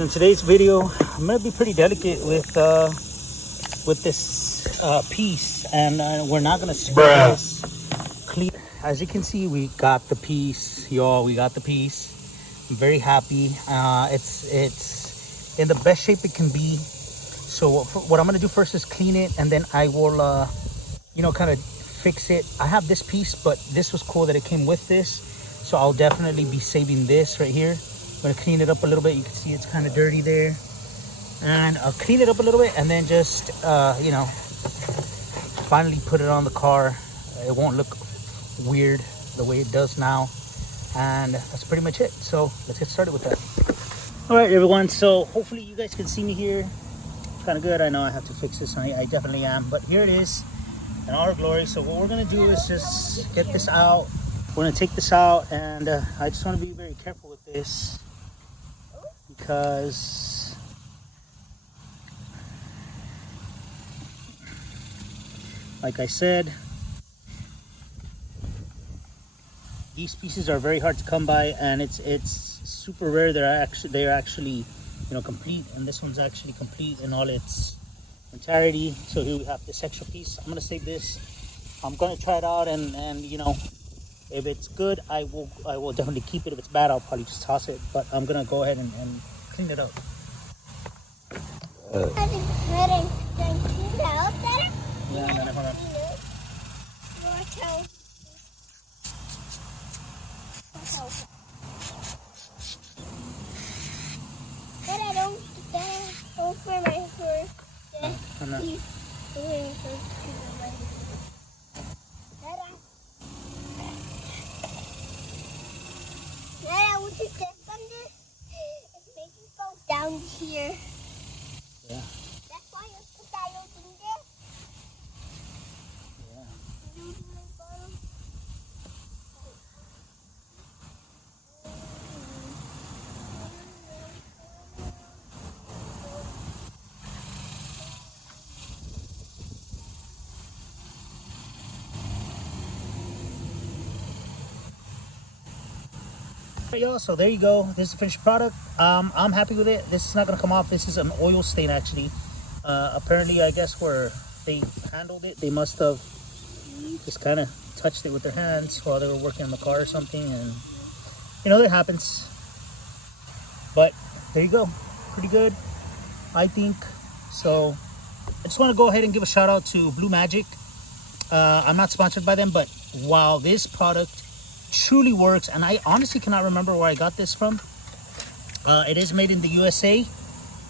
In today's video, I'm gonna be pretty delicate with this piece, and we're not gonna spray this clean. As you can see, we got the piece, y'all. We got the piece. I'm very happy. It's in the best shape it can be. So what I'm gonna do first is clean it, and then I will, kind of fix it. I have this piece, but this was cool that it came with this. So I'll definitely be saving this right here. I'm gonna clean it up a little bit. You can see it's kind of dirty there. And I'll clean it up a little bit and then just, finally put it on the car. It won't look weird the way it does now. And that's pretty much it. So let's get started with that. All right, everyone. So hopefully you guys can see me here. Kind of good. I know I have to fix this. I definitely am. But here it is in our glory. So what we're going to do is just get this out. We're going to take this out. And I just want to be very careful with this. Because like I said, these pieces are very hard to come by, and it's super rare. They're actually complete, and this one's actually complete in all its entirety. So here we have this extra piece. I'm gonna save this. I'm gonna try it out, and if it's good, I will definitely keep it. If it's bad, I'll probably just toss it. But I'm gonna go ahead and clean it up. Yeah, hold on. But I don't for my first piece. I want to step on this. It's making it go down here. Yeah. That's why I put that in there. Yeah. Y'all, so there you go. This is the finished product. I'm happy with it. This is not gonna come off. This is an oil stain, actually. Apparently, I guess where they handled it, they must have just kind of touched it with their hands while they were working on the car or something, and that happens. But there you go. Pretty good, I think. So I just want to go ahead and give a shout out to Blue Magic. I'm not sponsored by them, but wow, this product truly works, and I honestly cannot remember where I got this from. It is made in the USA,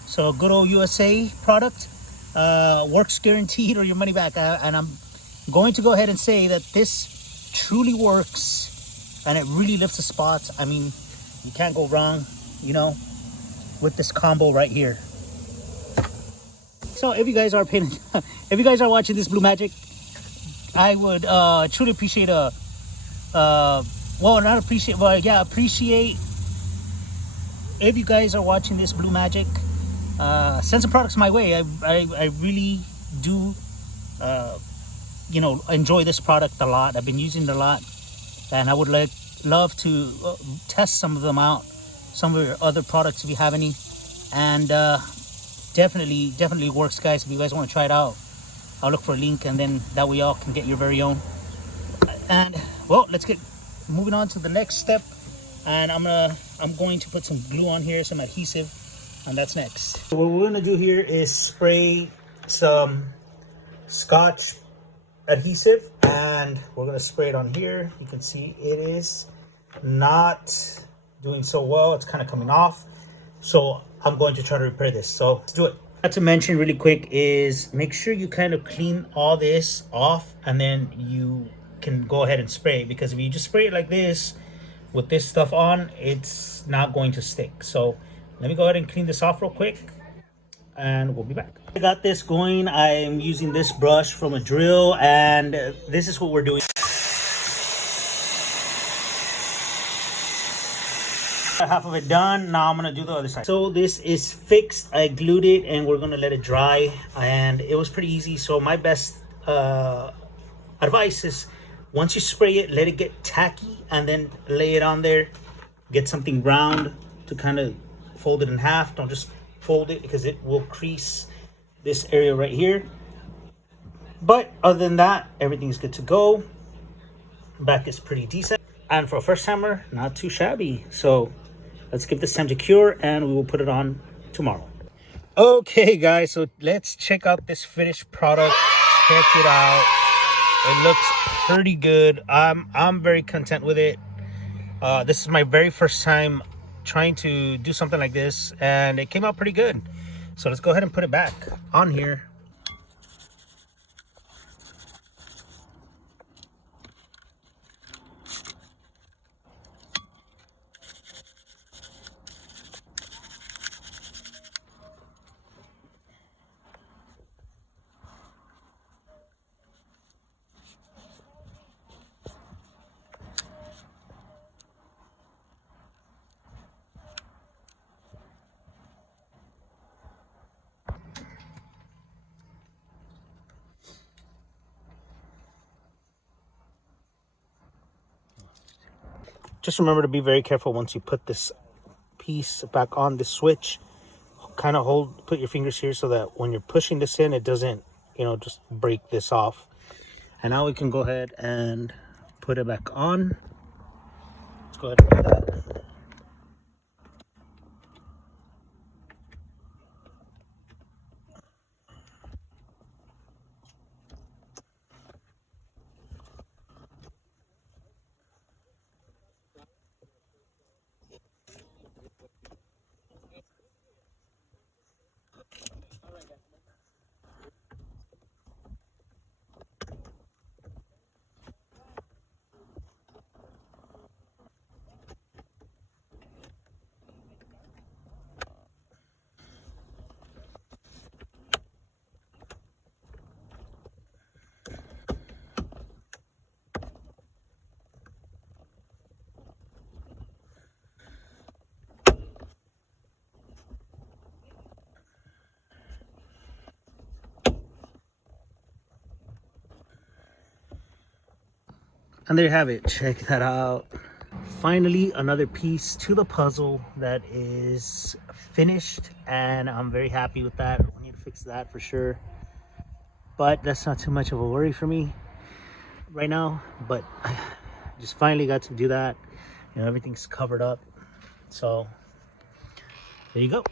so a good old USA product. Works guaranteed or your money back. And I'm going to go ahead and say that this truly works, and it really lifts the spots. I mean, you can't go wrong, with this combo right here. So if you guys are paying, if you guys are watching this Blue Magic, I would truly appreciate appreciate if you guys are watching this Blue Magic, send some products my way. I really do enjoy this product a lot. I've been using it a lot, and I would love to test some of them out, some of your other products if you have any. And definitely works, guys. If you guys want to try it out, I'll look for a link, and then that way y'all can get your very own. And well, let's get moving on to the next step. And I'm going to put some glue on here, some adhesive, and that's next. So what we're gonna do here is spray some Scotch adhesive, and we're gonna spray it on here. You can see it is not doing so well. It's kind of coming off. So I'm going to try to repair this. So let's do it. Not to mention really quick is make sure you kind of clean all this off, and then you can go ahead and spray it, because if you just spray it like this with this stuff on, it's not going to stick. So let me go ahead and clean this off real quick, and we'll be back. I got this going. I'm using this brush from a drill, and this is what we're doing. Half of it done. Now I'm gonna do the other side. So this is fixed. I glued it, and we're gonna let it dry, and it was pretty easy. So my best advice is, once you spray it, let it get tacky, and then lay it on there. Get something round to kind of fold it in half. Don't just fold it because it will crease this area right here. But other than that, everything's good to go. Back is pretty decent, and for a first timer, not too shabby. So let's give this time to cure, and we will put it on tomorrow. Okay guys, so let's check out this finished product. Check it out. It looks pretty good. I'm very content with it. This is my very first time trying to do something like this, and it came out pretty good. So let's go ahead and put it back on here. Just remember to be very careful once you put this piece back on the switch. Kind of put your fingers here so that when you're pushing this in, it doesn't, just break this off. And now we can go ahead and put it back on. Let's go ahead and do that. And there you have it. Check that out. Finally, another piece to the puzzle that is finished, and I'm very happy with that. We need to fix that for sure, but that's not too much of a worry for me right now. But I just finally got to do that. Everything's covered up, so there you go.